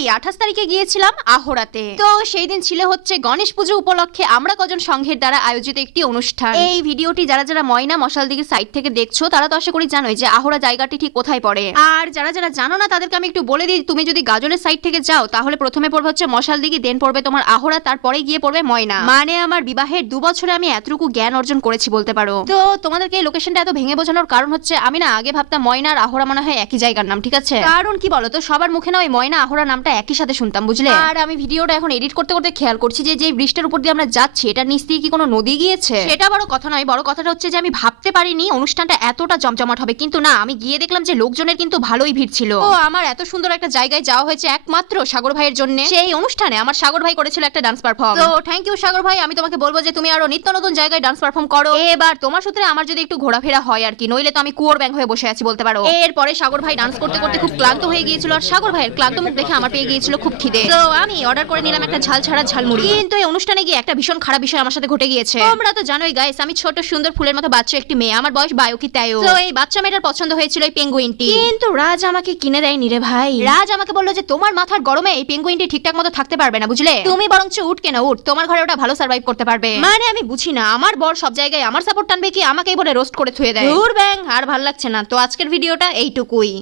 এই 28 তারিখে গিয়েছিলাম আহোরাতে। তো সেই দিন ছিল হচ্ছে গণেশ পুজো উপলক্ষে আমরা কজন সংঘের দ্বারা আয়োজিত একটি অনুষ্ঠান। এই ভিডিওটি যারা যারা ময়না মশালদিঘির সাইড থেকে দেখছো তারা তো আশা করি জানোই যে আহোরা জায়গাটি ঠিক কোথায় পড়ে। আর যারা যারা জানো না তাদেরকে আমি একটু বলে দিই, তুমি যদি গাজলের সাইড থেকে যাও তাহলে প্রথমে পড়বে হচ্ছে মশালদিঘি, দেন পড়বে তোমার আহোরা, তারপরে গিয়ে পড়বে ময়না। মানে আমার বিবাহের 2 বছরে আমি এতটুকু জ্ঞান অর্জন করেছি বলতে পারো। তো তোমাদেরকে এই লোকেশনটা এত ভেঙে বোঝানোর কারণ হচ্ছে আমি না আগে ভাবতাম ময়না আর আহোরা মনে হয় একই জায়গার নাম, ঠিক আছে? কারণ কি বলতো, সবার মুখে না ওই ময়না আহোরা নামটা একই সাথে শুনতাম, বুঝলে? আর আমি ভিডিওটা এখন এডিট করতে করতে খেয়াল করছি যে ব্রিজটার উপর দিয়ে আমরা যাচ্ছি এটা নিচ দিয়ে কি কোনো নদী গিয়েছে। সেটা বড় কথা নয়, বড় কথাটা হচ্ছে যে আমি ভাবতে পারিনি অনুষ্ঠানটা এতটা জমজমাট হবে, কিন্তু না, আমি গিয়ে দেখলাম যে লোকজনের কিন্তু ভালোই ভিড় ছিল। ও আমার এত সুন্দর একটা জায়গায় যাওয়া হয়েছে একমাত্র সাগর ভাইয়ের জন্য। সেই অনুষ্ঠানে আমার সাগর ভাই করেছিল একটা ডান্স পারফর্ম। তো থ্যাংক ইউ সাগর ভাই, আমি তোমাকে বলবো যে তুমি আরো নিত্য নতুন জায়গায় ডান্স পারফর্ম করো। এবার তোমার সূত্রে আমার যদি একটু ঘোরাফেরা হয় আর কি, নইলে তো আমি কুয়োর ব্যাং হয়ে বসে আছি বলতে পারো। এরপরে সাগর ভাই ডান্স করতে করতে খুব ক্লান্ত হয়ে গিয়েছিল, আর সাগর ভাইয়ের ক্লান্ত মুখ দেখে আমার পেয়ে গিয়েছিল খুব খিদে। তো আমি অর্ডার করে নিলাম একটা ঝাল ছাড়া ঝালমুড়ি। কিন্তু এই অনুষ্ঠানে গিয়ে একটা ভীষণ খারাপ বিষয় আমার সাথে ঘটে গিয়েছে। তোমরা তো জানোই গাইস, আমি ছোট সুন্দর ফুলের মতো বাচ্চা একটি মেয়ে, আমার বয়স 22 কি 23। তো এই বাচ্চা মেয়েটার পছন্দ হয়েছিল এই পেঙ্গুইনটি, কিন্তু রাজ আমাকে কিনে দেয়নি রে ভাই। রাজ আমাকে বললো যে তোমার মাথার গরমে এই পেঙ্গুইনটি ঠিকঠাক মতো থাকতে পারবে না, বুঝলে? তুমি বরঞ্চ উঠ কেন, উঠ, তোমার ঘরে ওটা ভালো সার্ভাইভ করতে পারবে। মানে আমি বুঝি না, আমার বর সব জায়গায় আমার সাপোর্ট টানবে কি আমাকেই বলে রোস্ট করে থুয়ে দেয়। দূর ব্যাং, আর ভালো লাগছে না। তো আজকের ভিডিওটা এইটুকুই।